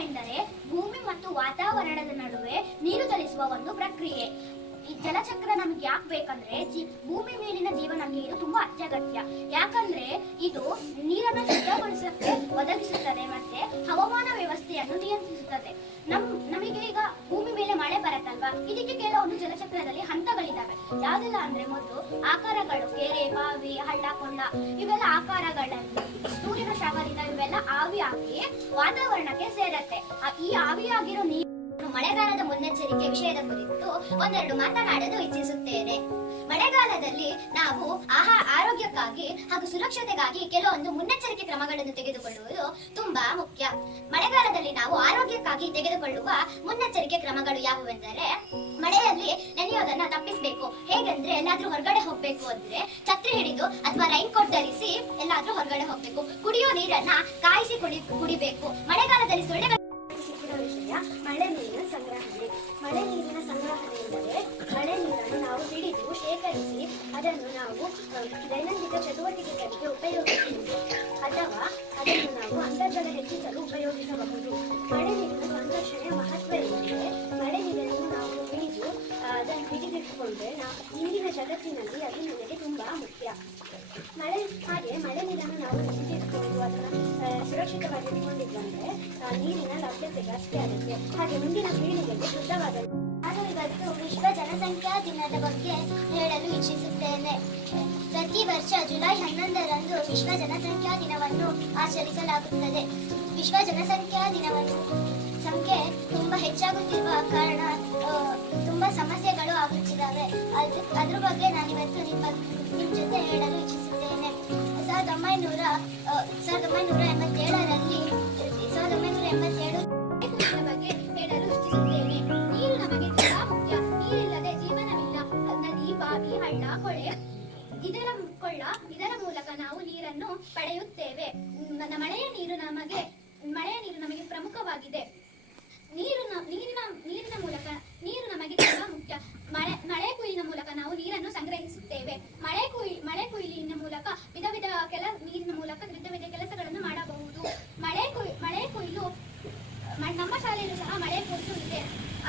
ಎಂದರೆ ಭೂಮಿ ಮತ್ತು ವಾತಾವರಣದ ನಡುವೆ ನೀರು ಚಲಿಸುವ ಒಂದು ಪ್ರಕ್ರಿಯೆ. ಈ ಜಲಚಕ್ರ ನಮ್ಗೆ ಯಾಕೆ ಬೇಕಂದ್ರೆ ಭೂಮಿ ಮೇಲಿನ ಜೀವನಕ್ಕೆ ಇದು ತುಂಬಾ ಅತ್ಯಗತ್ಯ. ಯಾಕಂದ್ರೆ ಇದು ನೀರನ್ನು ಶುದ್ಧಗೊಳಿಸಕ್ಕೆ ಒದಗಿಸುತ್ತದೆ ಮತ್ತೆ ಹವಾಮಾನ ವ್ಯವಸ್ಥೆಯನ್ನು ನಿಯಂತ್ರಿಸುತ್ತದೆ. ನಮ್, ನಮಗೆ ಈಗ ಭೂಮಿ ಮೇಲೆ ಮಳೆ ಬರತ್ತಲ್ವಾ? ಇದಕ್ಕೆ ಕೆಲವೊಂದು ಜಲಚಕ್ರದಲ್ಲಿ ಹಂತಗಳಿದ್ದಾವೆ. ಯಾವ್ದೆಲ್ಲ ಅಂದ್ರೆ ಮೊದಲು ಆಕಾರಗಳು, ಕೆರೆ, ಬಾವಿ ಹಳ್ಳ ಕೊಂಡ ಇವೆಲ್ಲ ಆಕಾರಗಳಲ್ಲಿ ಆವಿಯಾಗಿ ವಾತಾವರಣಕ್ಕೆ ಸೇರತ್ತೆ. ಈ ಆವಿಯಾಗಿರೋ ನೀರು ಮಳೆಗಾಲದ ಮುನ್ನೆಚ್ಚರಿಕೆ ವಿಷಯದ ಕುರಿತು ಒಂದೆರಡು ಮಾತನಾಡಲು ಇಚ್ಛಿಸುತ್ತೇನೆ. ಮಳೆಗಾಲದಲ್ಲಿ ನಾವು ಆಹಾ, ಆರೋಗ್ಯಕ್ಕಾಗಿ ಹಾಗೂ ಸುರಕ್ಷತೆಗಾಗಿ ಕೆಲವೊಂದು ಮುನ್ನೆಚ್ಚರಿಕೆ ಕ್ರಮಗಳನ್ನು ತೆಗೆದುಕೊಳ್ಳುವುದು ತುಂಬಾ ಮುಖ್ಯ. ಮಳೆಗಾಲದಲ್ಲಿ ನಾವು ಆರೋಗ್ಯಕ್ಕಾಗಿ ತೆಗೆದುಕೊಳ್ಳುವ ಮುನ್ನೆಚ್ಚರಿಕೆ ಕ್ರಮಗಳು ಯಾವುವೆಂದರೆ, ಮಳೆಯಲ್ಲಿ ನೆನೆಯೋದನ್ನ ತಪ್ಪಿಸಬೇಕು. ಹೇಗೆಂದ್ರೆ ಎಲ್ಲಾದ್ರೂ ಹೊರಗಡೆ ಹೋಗ್ಬೇಕು ಅಂದ್ರೆ ಹಿಡಿದು ಅಥವಾ ರೈನ್ ಕೋಟ್ ಧರಿಸಿ ಎಲ್ಲಾದ್ರೂ ಹೊರಗಡೆ ಹೋಗ್ಬೇಕು. ಕುಡಿಯೋ ನೀರನ್ನ ಕಾಯಿಸಿ ಕುಡಿ, ಕುಡಿಬೇಕು. ಮಳೆಗಾಲದಲ್ಲಿ ಸೊಳ್ಳೆ ಮಳೆ ನೀರಿನ ಸಂಗ್ರಹಣೆ. ಮಳೆ ನೀರಿನ ಸಂಗ್ರಹಣೆ ಎಂದರೆ ಮಳೆ ನೀರನ್ನು ನಾವು ಹಿಡಿದು ಶೇಖರಿಸಿ ಅದನ್ನು ನಾವು ದೈನಂದಿನ ಚಟುವಟಿಕೆಗಳಿಗೆ ಉಪಯೋಗಿಸಬಹುದು ಅಥವಾ ಅದನ್ನು ಇಂದಿನ ಜಗತ್ತಿನಲ್ಲಿ ಅದು ನಮಗೆ ತುಂಬಾ ಮುಖ್ಯ. ಮಳೆ, ಹಾಗೆ ಮಳೆ ನೀರನ್ನು ನಾವು ಹಿಡಿದಿಟ್ಟುಕೊಂಡು ಅದನ್ನು ಸುರಕ್ಷಿತವಾಗಿ ಇಟ್ಕೊಂಡಿದ್ದಂದ್ರೆ ನೀರಿನ ಲಭ್ಯತೆಗೆ ಅಷ್ಟೇ ಆಗುತ್ತೆ. ಹಾಗೆ ಮುಂದಿನ ಪೀಳಿಗೆಗೆ ಶುದ್ಧವಾದ ನಾನು ಇವತ್ತು ವಿಶ್ವ ಜನಸಂಖ್ಯಾ ದಿನದ ಬಗ್ಗೆ ಹೇಳಲು ಇಚ್ಛಿಸುತ್ತೇನೆ. ಪ್ರತಿ ವರ್ಷ ಜುಲೈ ಹನ್ನೊಂದರಂದು ವಿಶ್ವ ಜನಸಂಖ್ಯಾ ದಿನವನ್ನು ಆಚರಿಸಲಾಗುತ್ತದೆ. ವಿಶ್ವ ಜನಸಂಖ್ಯಾ ದಿನವನ್ನು ಆಗುತ್ತಿದ್ದಾವೆ ಅದ್ರ ಬಗ್ಗೆ ಬಗ್ಗೆ ನಾನಿವತ್ತು ನಿಮ್ಮ ನಿಮ್ಮ ಜೊತೆ ಹೇಳಲು ಇಚ್ಛಿಸುತ್ತೇನೆ. ಸಾವಿರದ ಒಂಬೈನೂರ ಸಾವಿರದ ಒಂಬೈನೂರ ಎಂಬತ್ತೇಳರಲ್ಲಿ, ಸಾವಿರದ ಒಂಬೈನೂರ ಎಂಬತ್ತೇಳು ಬಗ್ಗೆ ಹೇಳಲು ಇಚ್ಛಿಸುತ್ತೇನೆ. ನೀರು ನಮಗೆ ತುಂಬಾ ಮುಖ್ಯ. ನೀರಿಲ್ಲದೆ ಜೀವನವಿಲ್ಲ. ನದಿ ಬಾವಿ ಹಳ್ಳ, ಹೊಳೆ, ಇದರ ಕೊಳ್ಳ, ಇದರ ಮೂಲಕ ನಾವು ನೀರನ್ನು ಪಡೆಯುತ್ತೇವೆ. ಮಳೆಯ ನೀರು ನಮಗೆ ನೀರಿನ ಮೂಲಕ ವಿಧ ವಿಧ ಕೆಲ ನೀರಿನ ಮೂಲಕ ವಿಧ ವಿಧ ಕೆಲಸಗಳನ್ನು ಮಾಡಬಹುದು. ಮಳೆ